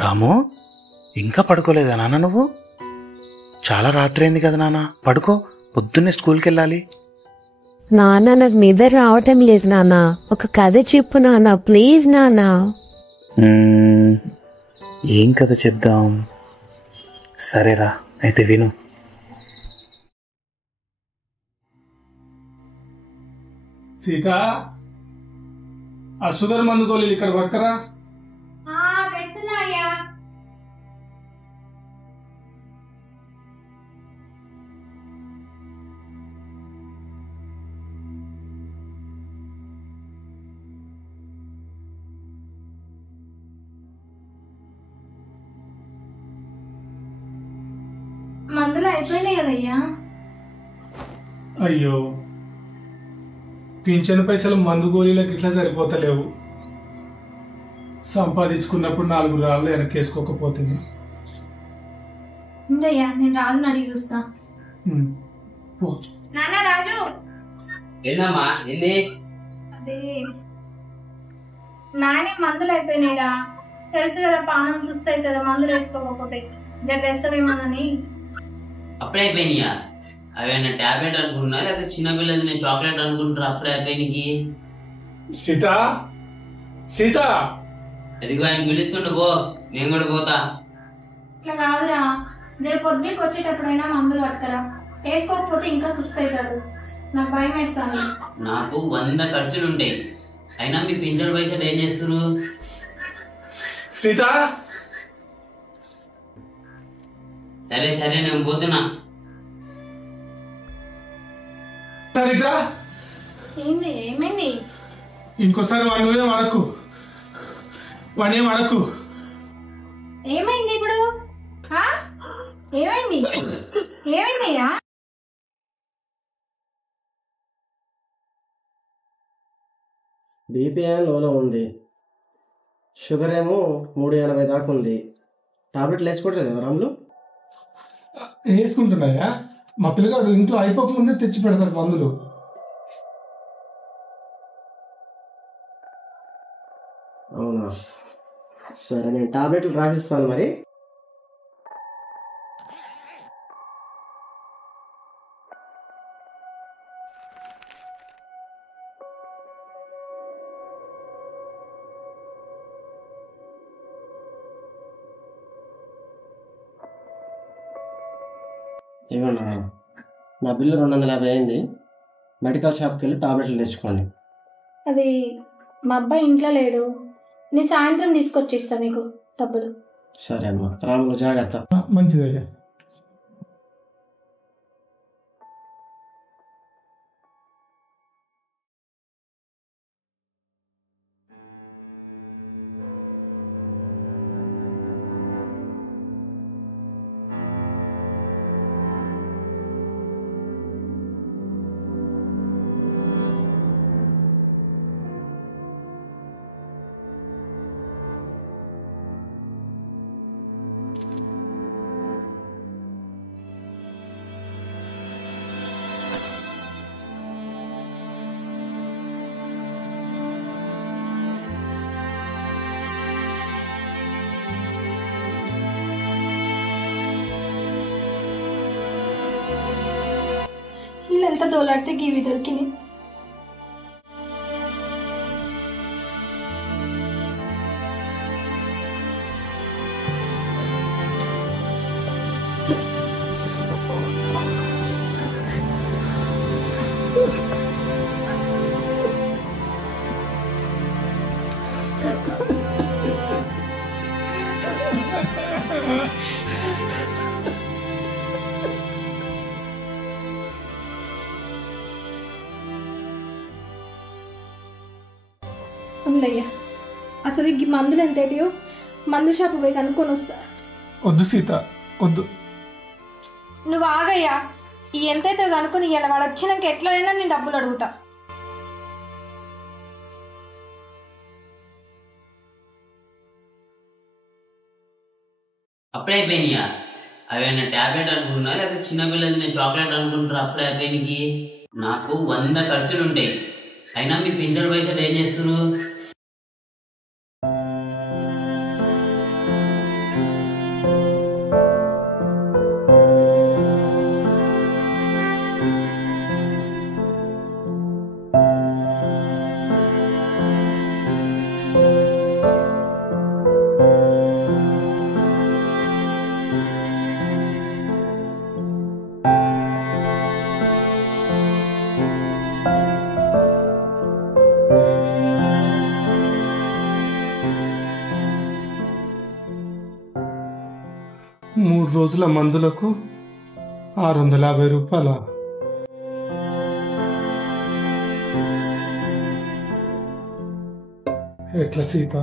రాము, ఇంకా పడుకోలేదా నాన్న? నువ్వు చాలా రాత్రి అయింది కదా నాన్న, పడుకో, పొద్దున్నే స్కూల్కి వెళ్ళాలి. నాన్న నాకు నిద్ర రావటం లేదు నాన్న, ఒక కథ చెప్పు నాన్న ప్లీజ్ నాన్న. ఏం కథ చెప్దాం? సరేరా అయితే విను. సీత, ఆ షుగర్ మందు గోళీలు ఇక్కడ పడతారా? మందులు అయిపోయినాయి కదయ్యా. అయ్యో, పింఛన్ పైసలు మందు గోళీలకు ఇట్లా సరిపోతలేవు. సంపాదించుకున్నప్పుడు 4 రాళ్ళు వెనకేసుకోకపోతుంది. ఉండయ్యా, నేను రాజుని అడిగి చూస్తా. నాన్న రాజు. ఏందమ్మా ఏంది? అదే నాని మందులు అయిపోయినాయిరా, తెలుసు కదా పానం చూస్తే కదా మందులు వేసుకోకపోతే వేస్తామేమోనని. అప్పుడే అయిపోయినాయా? అవేనా టాబ్లెట్ అనుకుంటున్నా లేకపోతే చిన్నపిల్లది నేను చాక్లెట్ అనుకుంటున్నా? అప్పుడే అయిపోయినాయి. సీత, సీత, అదిగో ఆయన పిలుస్తుండు, పో, నేను కూడా పోతా. ఇట్లా కాదురా, రేపు పొద్దుకి వచ్చేటప్పుడైనా మందులు పడతారా, వేసుకోకపోతే ఇంకా సుస్తవుతాడు. నాకు భయం వేస్తాను. నాకు 100 ఖర్చులుంటాయి, అయినా మీ పింఛన్ పైసలు ఏం చేస్తున్నారు? సీత, సరే సరే నేను పోతున్నా. సరిగ్గా ఏంది, ఏమైంది? ఇంకోసారి వాడినే వరకు, వాడే వరకు. ఏమైంది ఇప్పుడు? ఏమైంది? ఏమైందయ్యా? బీపీ లోలో ఉంది, షుగర్ ఏమో 380 దాకా ఉంది. టాబ్లెట్లు వేసుకోవట్లేదు కదా రాములు? వేసుకుంటున్నాయా? మా పిల్లగాడు ఇంట్లో అయిపోకముందే తెచ్చి పెడతారు మందులు. అవునా, సరే నేను టాబ్లెట్లు రాసిస్తాను మరి. ఇవ్వండి, నా బిల్లు 250 అయింది. మెడికల్ షాప్కి వెళ్ళి టాబ్లెట్లు తెచ్చుకోండి. అది మా అబ్బాయి ఇంట్లో లేడు, నీ సాయంత్రం తీసుకొచ్చిస్తా మీకు డబ్బులు. సరే అమ్మా, రాములు జాగ్రత్త. మంచిదయ్యా. ఇల్లంతా దోలాడితే గీవి దొరికినాయి. ఉండయ్యా, అసలు ఈ మందులు ఎంత అవుతాయో మందుల షాపు పోయి కనుక్కొని వస్తా. వద్దు సీత, వద్దు. నువ్వు ఆగయ్యా, ఈ ఎంతైతే కనుక్కొని ఇవాళ వాడు వచ్చినాక ఎట్లయినా నేను డబ్బులు అడుగుతా. అప్పుడే అయిపోయినాయా? అవేనా టాబ్లెట్ అనుకుంటున్నా లేకపోతే చిన్నపిల్లది నేను చాక్లెట్ అనుకుంటున్నా? అప్పుడే అయిపోయినాయి. నాకు 100 ఖర్చులుంటాయి, అయినా మీ పింఛన్ పైసలు ఏం చేస్తున్నారు? రోజుల మందులకు 650 రూపాయల. ఎట్లా సీత?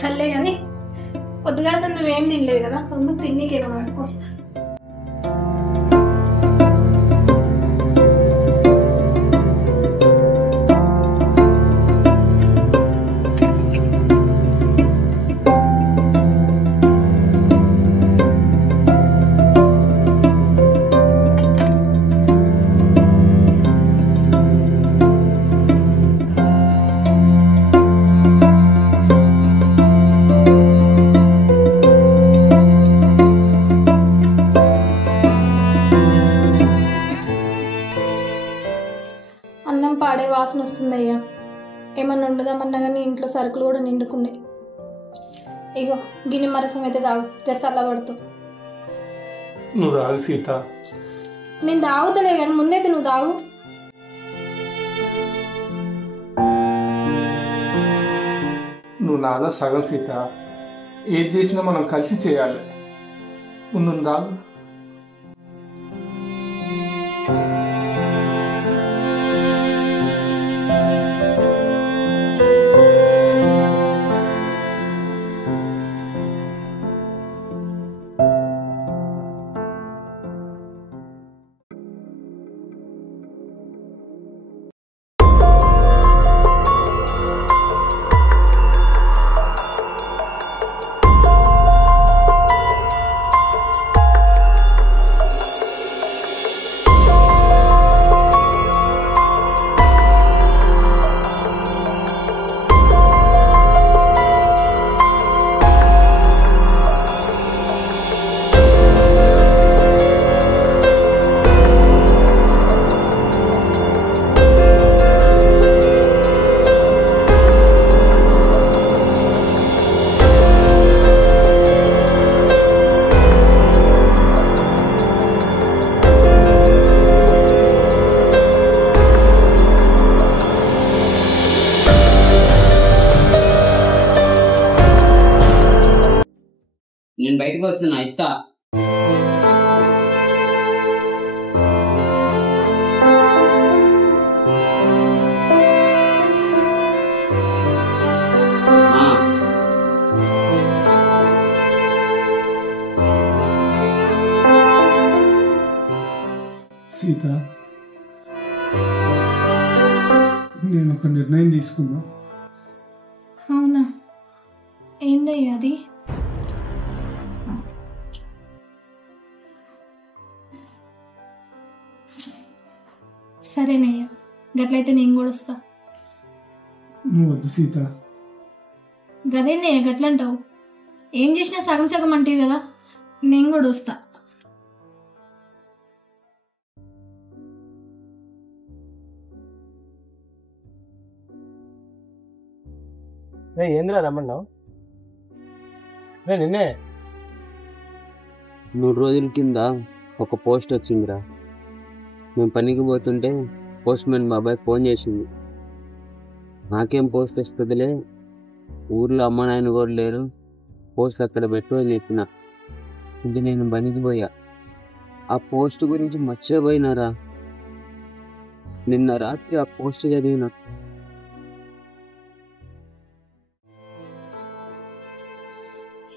సర్లే కానీ పొద్దుగా నువ్వేం తినలేదు కదా, తొందర తిన్నీకే వస్తా. అన్నం పాడే వాసన వస్తుందయ్యా. ఏమన్నా ఉండదామన్నా కానీ ఇంట్లో సరుకులు కూడా నిండుకున్నాయి. ఇగో గిన్నె మరసం అయితే తాగు, డ్రెస్ అలా పడుతుంది. నువ్వు తాగు సీత. నేను తాగుతలే కానీ ముందైతే నువ్వు తాగు. నువ్వు నాలో సగం సీత. ఏది చేసినా మనం కలిసి చేయాలి. ముందు తాగు. నేను బయటకు వస్తున్నా, ఇస్తా. సీత, నేను ఒక నిర్ణయం తీసుకున్నా. అవునా? ఏందయ్యా అది? సరేనయ్యా, గట్లయితే నేను కూడా వస్తా. నువ్వు వద్దు సీత. గదేందయ్యా గట్లంటావు? ఏం చేసినా సగం సగం అంటివి కదా, నేను కూడా వస్తా. ఏందిరా రమ్మన్నావు? నిన్నే 3 రోజుల కింద ఒక పోస్ట్ వచ్చిందిరా. మేము పనికి పోతుంటే పోస్ట్ మ్యాన్ బాబాయ్ ఫోన్ చేసింది. నాకేం పోస్ట్ వస్తుందిలే, ఊర్లో అమ్మ నాయన కూడా లేరు, పోస్ట్ అక్కడ పెట్టు అని చెప్పిన. ఇది నేను పనికి పోయా. ఆ పోస్ట్ గురించి మర్చిపోయినారా. నిన్న రాత్రి ఆ పోస్ట్ చదివిన.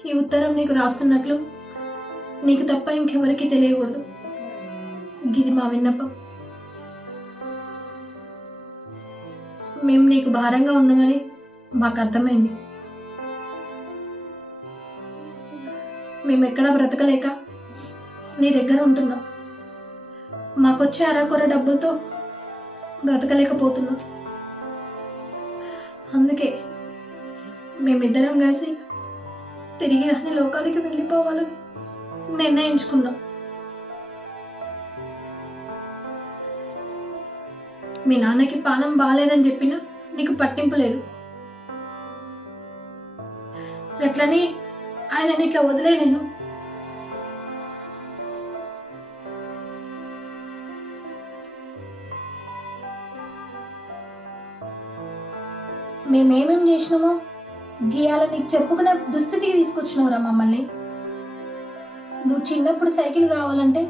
ఈ ఉత్తరం నీకు రాస్తున్నట్లు నీకు తప్ప ఇంకెవరికి తెలియకూడదు. గిది మా విన్నపం. మేము నీకు భారంగా ఉన్నామని మాకు అర్థమైంది. మేము ఎక్కడా బ్రతకలేక నీ దగ్గర ఉంటున్నాం. మాకొచ్చే అరకొర డబ్బులతో బ్రతకలేకపోతున్నాం. అందుకే మేమిద్దరం కలిసి తిరిగి రాని లోకాలకి వెళ్ళిపోవాలని నిర్ణయించుకున్నాం. మీ నాన్నకి పానం బాగాలేదని చెప్పినా నీకు పట్టింపు లేదు. అట్లని ఆయనని ఇట్లా వదిలేను. మేమేమేం చేసినామో గీయాల నీకు చెప్పుకునే దుస్థితికి తీసుకొచ్చినవురా మమ్మల్ని. నువ్వు చిన్నప్పుడు సైకిల్ కావాలంటే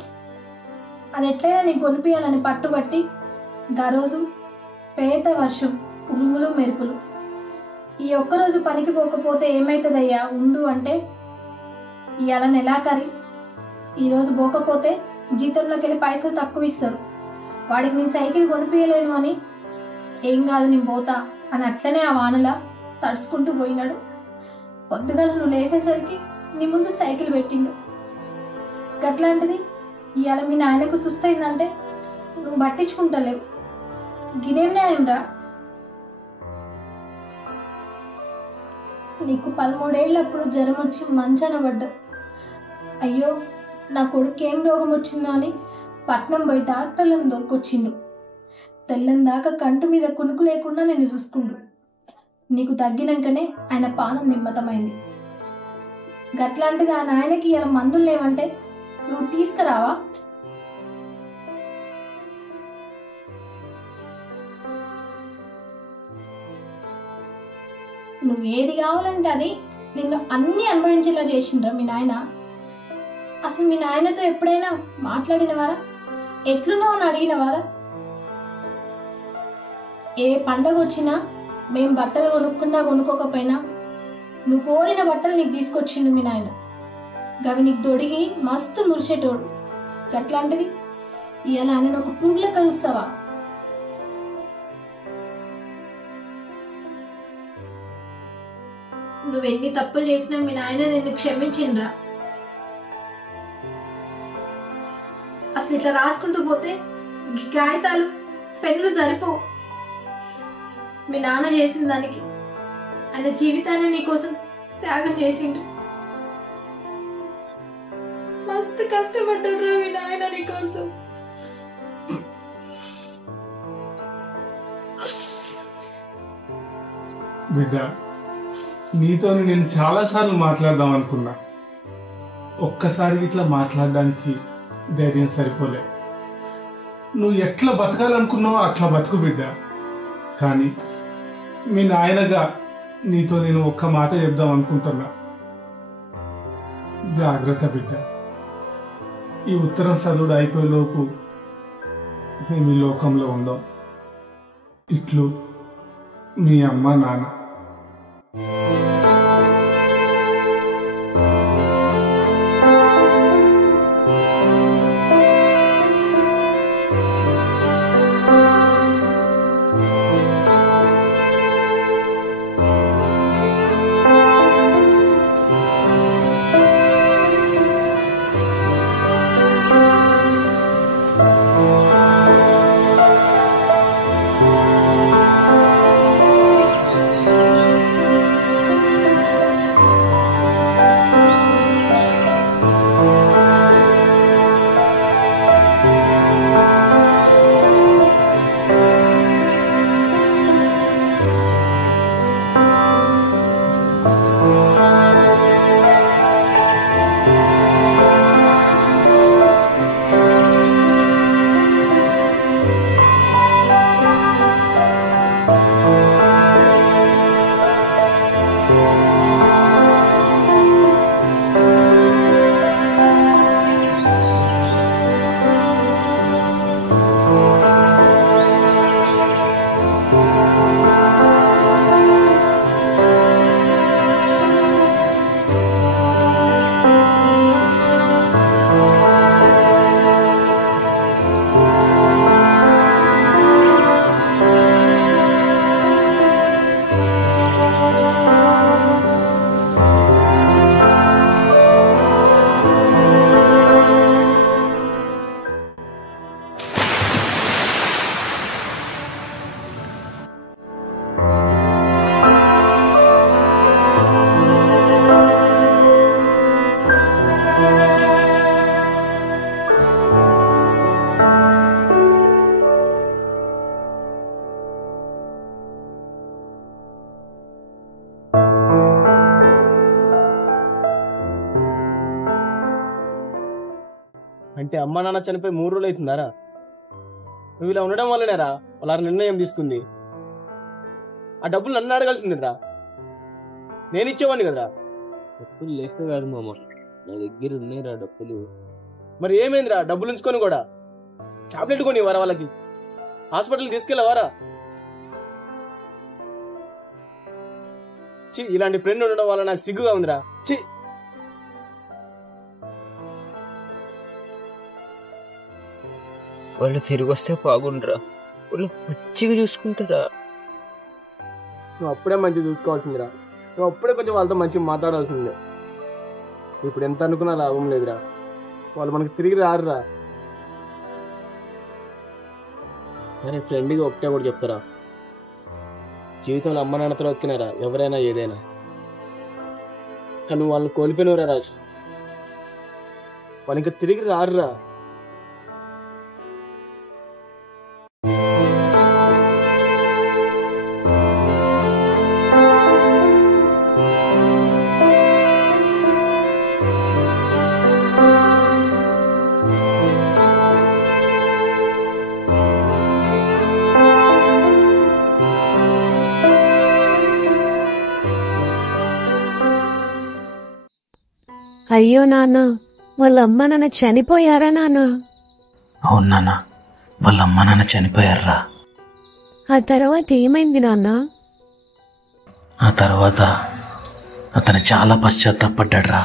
అది ఎట్లయినా నీకు కొనిపించాలని పట్టుబట్టి గా రోజు పేద వర్షం, ఉరుములు, మెరుపులు. ఈ ఒక్కరోజు పనికి పోకపోతే ఏమైతుందయ్యా ఉండు అంటే ఇవాళ నెలాఖరి, ఈరోజు పోకపోతే జీతంలోకి వెళ్ళి పైసలు తక్కువ ఇస్తారు. వాడికి నేను సైకిల్ కొనిపించలేను అని ఏం కాదు నేను పోతా అని అట్లనే ఆ వానలా తడుచుకుంటూ పోయినాడు. పొద్దుగల నువ్వు లేసేసరికి నీ ముందు సైకిల్ పెట్టిండు. గట్లాంటిది ఇవాళ మీ నాయనకు సుస్తయిందంటే నువ్వు పట్టించుకుంటలేవు. గిదేం న్యాయం రా? నీకు 13 ఏళ్ళప్పుడు జ్వరం వచ్చి మంచాన పడ్డావు. అయ్యో నా కొడుకు ఏం రోగం వచ్చిందో అని పట్నం పోయి డాక్టర్లను దొరికొచ్చిండు. తెల్లని దాకా కంటి మీద కునుకు లేకుండా నేను చూసుకుండు. నీకు తగ్గినాకనే ఆయన పానం నిమ్మతమైంది. గట్లాంటిది ఆ నాయనకి ఇలా మందులు లేవంటే నువ్వు తీసుకురావా? నువ్వేది కావాలంటే అది నిన్ను అన్ని అనుభవించేలా చేసిండ్రా మీ నాయన. అసలు మీ నాయనతో ఎప్పుడైనా మాట్లాడినవారా? ఎట్లున్నావు అని అడిగినవారా? ఏ పండగ వచ్చినా మేం బట్టలు కొనుక్కున్నా కొనుక్కోకపోయినా నువ్వు కోరిన బట్టలు నీకు తీసుకొచ్చిండు మీ నాయన. గవి నీకు దొడిగి మస్తు మురిసేటోడు. గట్లాంటిది ఇవాళ ఆయన ఒక పురుగులెక్క చూస్తావా? నువ్వెన్ని తప్పులు చేసినా మీ నాయన నిన్ను క్షమించిండ్రా. అసలు ఇట్లా రాసుకుంటూ పోతే కాగితాలు, పెన్నులు సరిపోవు. మీ నాన్న చేసిన దానికి ఆయన జీవితాన్ని నీకోసం త్యాగం చేసిండు. మస్తు కష్టపడ్డాడు మీ నాయన నీకోసం. బిడ్డ, నీతో నేను చాలాసార్లు మాట్లాడదాం అనుకున్నా. ఒక్కసారి ఇట్లా మాట్లాడడానికి ధైర్యం సరిపోలే. నువ్వు ఎట్లా బతకాలనుకున్నావో అట్లా బతుకు బిడ్డ. కానీ మీ నాయనగా నీతో నేను ఒక్క మాట చెప్దాం అనుకుంటున్నా. జాగ్రత్త బిడ్డ. ఈ ఉత్తరం చదువుడు అయిపోయేలోపు మేము ఈ లోకంలో ఉండం. ఇట్లు మీ అమ్మ నాన్న. అంటే అమ్మ నాన్న చనిపోయి 3 రోజులు అవుతుందారా? నువ్వు ఇలా ఉండడం వల్లనేరా వాళ్ళ నిర్ణయం తీసుకుంది. ఆ డబ్బులు నన్ను అడగాల్సిందిరా. నేను ఇచ్చేవాడిని కదరా. డబ్బులు లెక్క కాదు మామ, నా దగ్గర ఉన్నాయిరా డబ్బులు. మరి ఏమైందిరా డబ్బులు ఉంచుకొని కూడా? టాబ్లెట్ కొని వారా వాళ్ళకి, హాస్పిటల్ తీసుకెళ్ళవారా? చి, ఇలాంటి ఫ్రెండ్ ఉండడం వల్ల నాకు సిగ్గుగా ఉందిరా. చి, వాళ్ళు తిరిగి వస్తే బాగుండరా, వాళ్ళు మంచిగా చూసుకుంటారా. నువ్వు అప్పుడే మంచిగా చూసుకోవాల్సిందిరా. నువ్వు అప్పుడే కొంచెం వాళ్ళతో మంచిగా మాట్లాడాల్సిందే. ఇప్పుడు ఎంత అనుకున్నా లాభం లేదురా. వాళ్ళు మనకు తిరిగి రారురా. కానీ ఫ్రెండ్గా ఒకటే కూడా చెప్తారా, జీవితంలో అమ్మ నాన్న తర్వాతకినారా ఎవరైనా ఏదైనా. కానీ నువ్వు వాళ్ళని కోల్పోయినవురా రాజు. వాళ్ళు ఇంకా తిరిగి రారురా. అయ్యో నాన్న, వాళ్ళ అమ్మ నాన్న చనిపోయారా నాన్న? అవును నాన్న, వాళ్ళ అమ్మ నాన్న చనిపోయారా. ఆ తర్వాత ఏమైంది నాన్న? ఆ తర్వాత అతను చాలా పశ్చాత్తాపడ్డాడురా.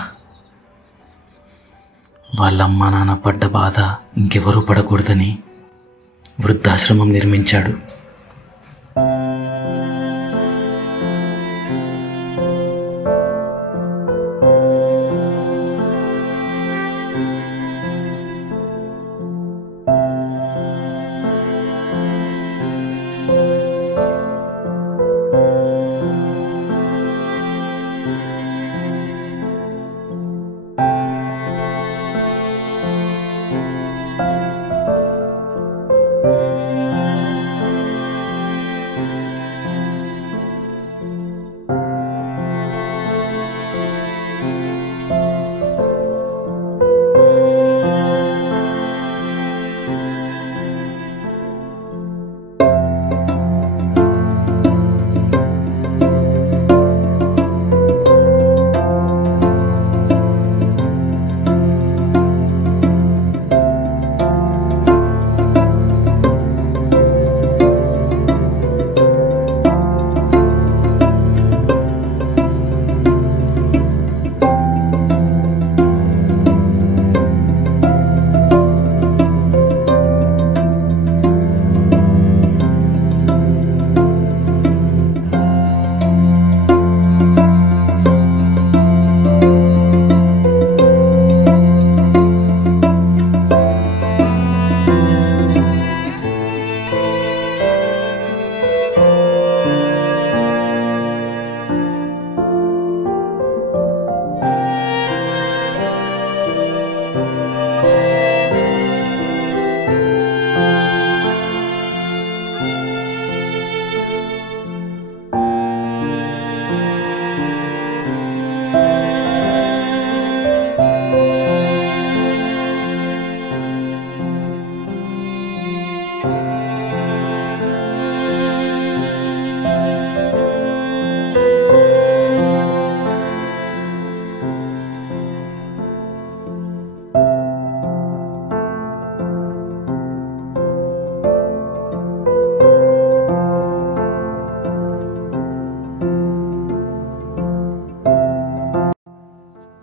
వాళ్ళ అమ్మ నాన్న పడ్డ బాధ ఇంకెవరూ పడకూడదని వృద్ధాశ్రమం నిర్మించాడు.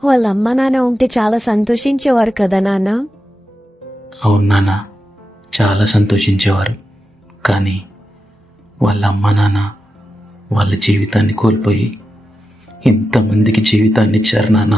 వాళ్ళ అమ్మ నాన్న ఉంటే చాలా సంతోషించేవారు కదా నాన్న? అవును నాన్న, చాలా సంతోషించేవారు. కానీ వాళ్ళ అమ్మ నాన్న వాళ్ళ జీవితాన్ని కోల్పోయి ఇంతమందికి జీవితాన్ని ఇచ్చారు నాన్న.